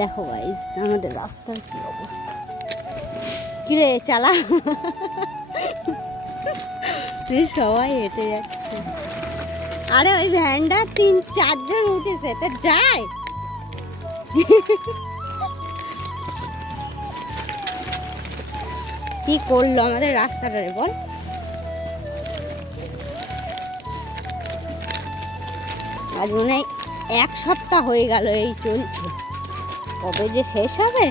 দেখো গাইস আমাদের রাস্তার কি অবস্থা। কিরে চালা, সবাই হেঁটে যাচ্ছে। আরে ওই ভ্যানটা 3-4 জন উঠেছে, তা যায়। কি করলো আমাদের রাস্তাটা রে বল। আজ মনে হয় 1 সপ্তাহ হয়ে গেল এই চলছে, কবে যে শেষ হবে।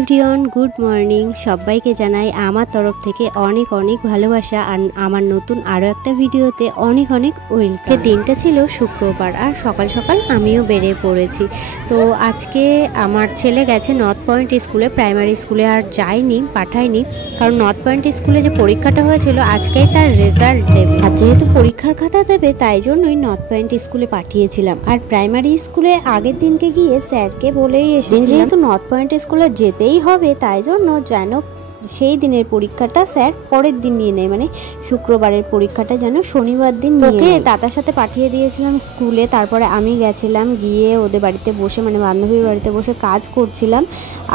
এভরিওয়ান গুড মর্নিং, সবাইকে জানাই আমার তরফ থেকে অনেক অনেক ভালোবাসা। আর আমার নতুন আরও একটা ভিডিওতে অনেক অনেক ওয়েলকাম। দিনটা ছিল শুক্রবার আর সকাল সকাল আমিও বেরিয়ে পড়েছি। তো আজকে আমার ছেলে গেছে নর্থ পয়েন্ট স্কুলে, প্রাইমারি স্কুলে আর যায়নি, পাঠায়নি, কারণ নর্থ পয়েন্ট স্কুলে যে পরীক্ষাটা হয়েছিল আজকেই তার রেজাল্ট দেবে। আর যেহেতু পরীক্ষার খাতা দেবে তাই জন্যই নর্থ পয়েন্ট স্কুলে পাঠিয়েছিলাম। আর প্রাইমারি স্কুলে আগের দিনকে গিয়ে স্যারকে বলেই এসেছিলাম যেহেতু নর্থ পয়েন্ট স্কুলে যেতেই হবে, তাই জন্য যেন সেই দিনের পরীক্ষাটা স্যার পরের দিন নিয়ে নেয়, মানে শুক্রবারের পরীক্ষাটা যেন শনিবার দিন নিয়ে। দাদার সাথে পাঠিয়ে দিয়েছিলাম স্কুলে। তারপরে আমি গেছিলাম, গিয়ে ওদের বাড়িতে বসে, মানে বান্ধবীর বাড়িতে বসে কাজ করছিলাম।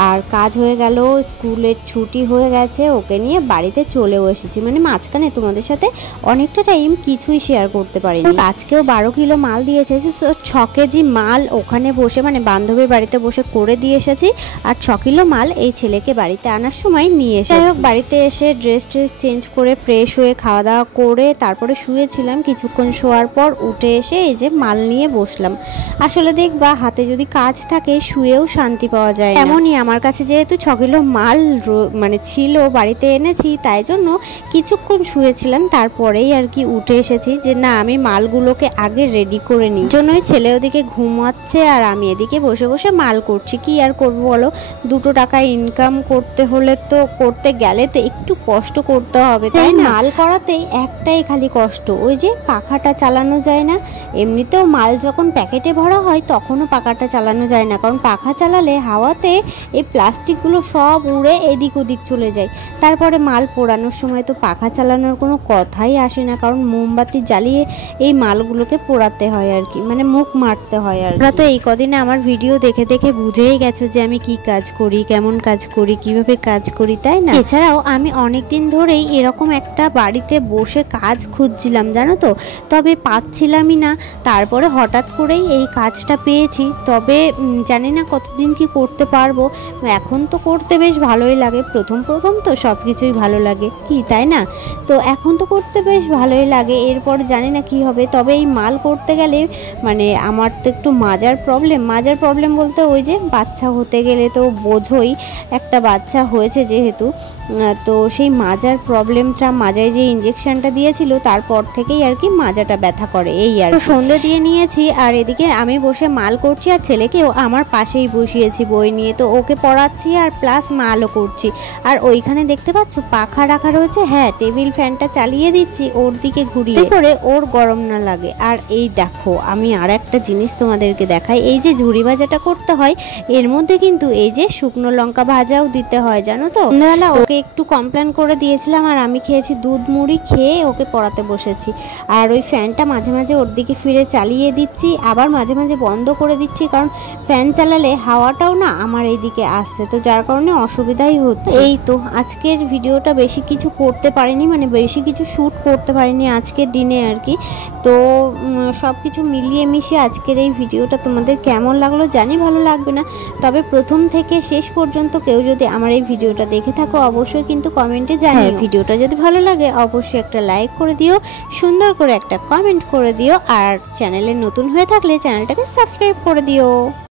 আর কাজ হয়ে গেল, স্কুলের ছুটি হয়ে গেছে, ওকে নিয়ে বাড়িতে চলেও এসেছি। মানে মাঝখানে তোমাদের সাথে অনেকটা টাইম কিছুই শেয়ার করতে পারিনি। আজকেও 12 কিলো মাল দিয়েছে, 6 কেজি মাল ওখানে বসে, মানে বান্ধবীর বাড়িতে বসে করে দিয়ে এসেছি। আর 6 কিলো মাল এই ছেলেকে বাড়িতে আনার সময় নিয়ে এসে বাড়িতে এসে ড্রেস চেঞ্জ করে ফ্রেশ হয়ে খাওয়া দাওয়া করে তারপরে শুয়েছিলাম। কিছুক্ষণ শোয়ার পর উঠে এসে এই যে মাল নিয়ে বসলাম। আসলে দেখবা হাতে যদি কাজ থাকে শুয়েও শান্তি পাওয়া যায়। এমনই আমার কাছে যেহেতু 6 কিলো মাল মানে ছিল বাড়িতে এনেছি, তাই জন্য কিছুক্ষণ শুয়েছিলাম, তারপরেই আর কি উঠে এসেছি যে না আমি মালগুলোকে আগে রেডি করে নিই। জন্যই ছেলে ওদিকে ঘুমাচ্ছে আর আমি এদিকে বসে বসে মাল করছি। কি আর করবো বলো, 2 টাকা ইনকাম করতে হলে তো, করতে গেলে তো একটু কষ্ট করতে হবে, তাই না? মাল করাতেই একটাই খালি কষ্ট, ওই যে পাখাটা চালানো যায় না। এমনিতেও মাল যখন প্যাকেটে ভরা হয় তখনও পাখাটা চালানো যায় না, কারণ পাখা চালালে হাওয়াতে এই প্লাস্টিকগুলো সব উড়ে এদিক ওদিক চলে যায়। তারপরে মাল পোড়ানোর সময় তো পাখা চালানোর কোনো কথাই আসে না, কারণ মোমবাতি জ্বালিয়ে এই মালগুলোকে পোড়াতে হয় আর কি, মানে মুখ মারতে হয়। আর তোমরা তো এই কদিনে আমার ভিডিও দেখে দেখে বুঝেই গেছো যে আমি কি কাজ করি, কেমন কাজ করি, কিভাবে কাজ করি, তাই না? এছাড়াও আমি অনেক দিন ধরেই এরকম একটা বাড়িতে বসে কাজ খুঁজছিলাম, জানো তো, তবে পাচ্ছিলামই না। তারপরে হঠাৎ করেই এই কাজটা পেয়েছি, তবে জানি না কতদিন কি করতে পারবো। এখন তো করতে বেশ ভালোই লাগে, প্রথম তো সব কিছুই ভালো লাগে কি, তাই না? তো এখন তো করতে বেশ ভালোই লাগে, এরপর জানি না কি হবে। তবে এই মাল করতে গেলে মানে আমার তো একটু মাজার প্রবলেম বলতে ওই যে বাচ্চা হতে গেলে তো বোঝোই, একটা বাচ্চা হয়েছে যেহেতু, তো সেই মাজার প্রবলেমটা, মাজায় যে ইঞ্জেকশনটা দিয়েছিল তারপর থেকেই আর কি মাজাটা ব্যথা করে। এই আর সন্ধে দিয়ে নিয়েছি আর এদিকে আমি বসে মাল করছি আর ছেলেকেও আমার পাশেই বসিয়েছি বই নিয়ে, তো ওকে পড়াচ্ছি আর প্লাস মালও করছি। আর ওইখানে দেখতে পাচ্ছ পাখা রাখা রয়েছে, হ্যাঁ টেবিল ফ্যানটা চালিয়ে দিচ্ছি ওর দিকে ঘুরিয়ে করে ওর গরম না লাগে। আর এই দেখো আমি আর একটা জিনিস তোমাদেরকে দেখাই, এই যে ঝুড়ি ভাজাটা করতে হয় এর মধ্যে কিন্তু এই যে শুকনো লঙ্কা ভাজাও দিতে হয়, জানো তো। সন্ধ্যাবেলা ওকে একটু কমপ্লেন করে দিয়েছিলাম আর আমি খেয়েছি দুধ মুড়ি, খেয়ে ওকে পড়াতে বসেছি। আর ওই ফ্যানটা মাঝে মাঝে ওর দিকে ফিরে চালিয়ে দিচ্ছি, আবার মাঝে মাঝে বন্ধ করে দিচ্ছি, কারণ ফ্যান চালালে হাওয়াটাও না আমার এইদিকে আসছে, তো যার কারণে অসুবিধাই হচ্ছে। এই তো আজকের ভিডিওটা বেশি কিছু করতে পারিনি, মানে বেশি কিছু শ্যুট করতে পারিনি আজকের দিনে আর কি। তো সব কিছু মিলিয়ে মিশিয়ে আজকের এই ভিডিওটা তোমাদের কেমন লাগলো জানি ভালো লাগবে না, তবে প্রথম থেকে শেষ পর্যন্ত কেউ যদি আমার এই ভিডিওটা দেখে থাকো অবশ্যই কিন্তু কমেন্টে জানিও। ভিডিওটা যদি ভালো লাগে অবশ্যই একটা লাইক করে দিও, সুন্দর করে একটা কমেন্ট করে দিও, আর চ্যানেলে নতুন হয়ে থাকলে চ্যানেলটাকে সাবস্ক্রাইব করে দিও।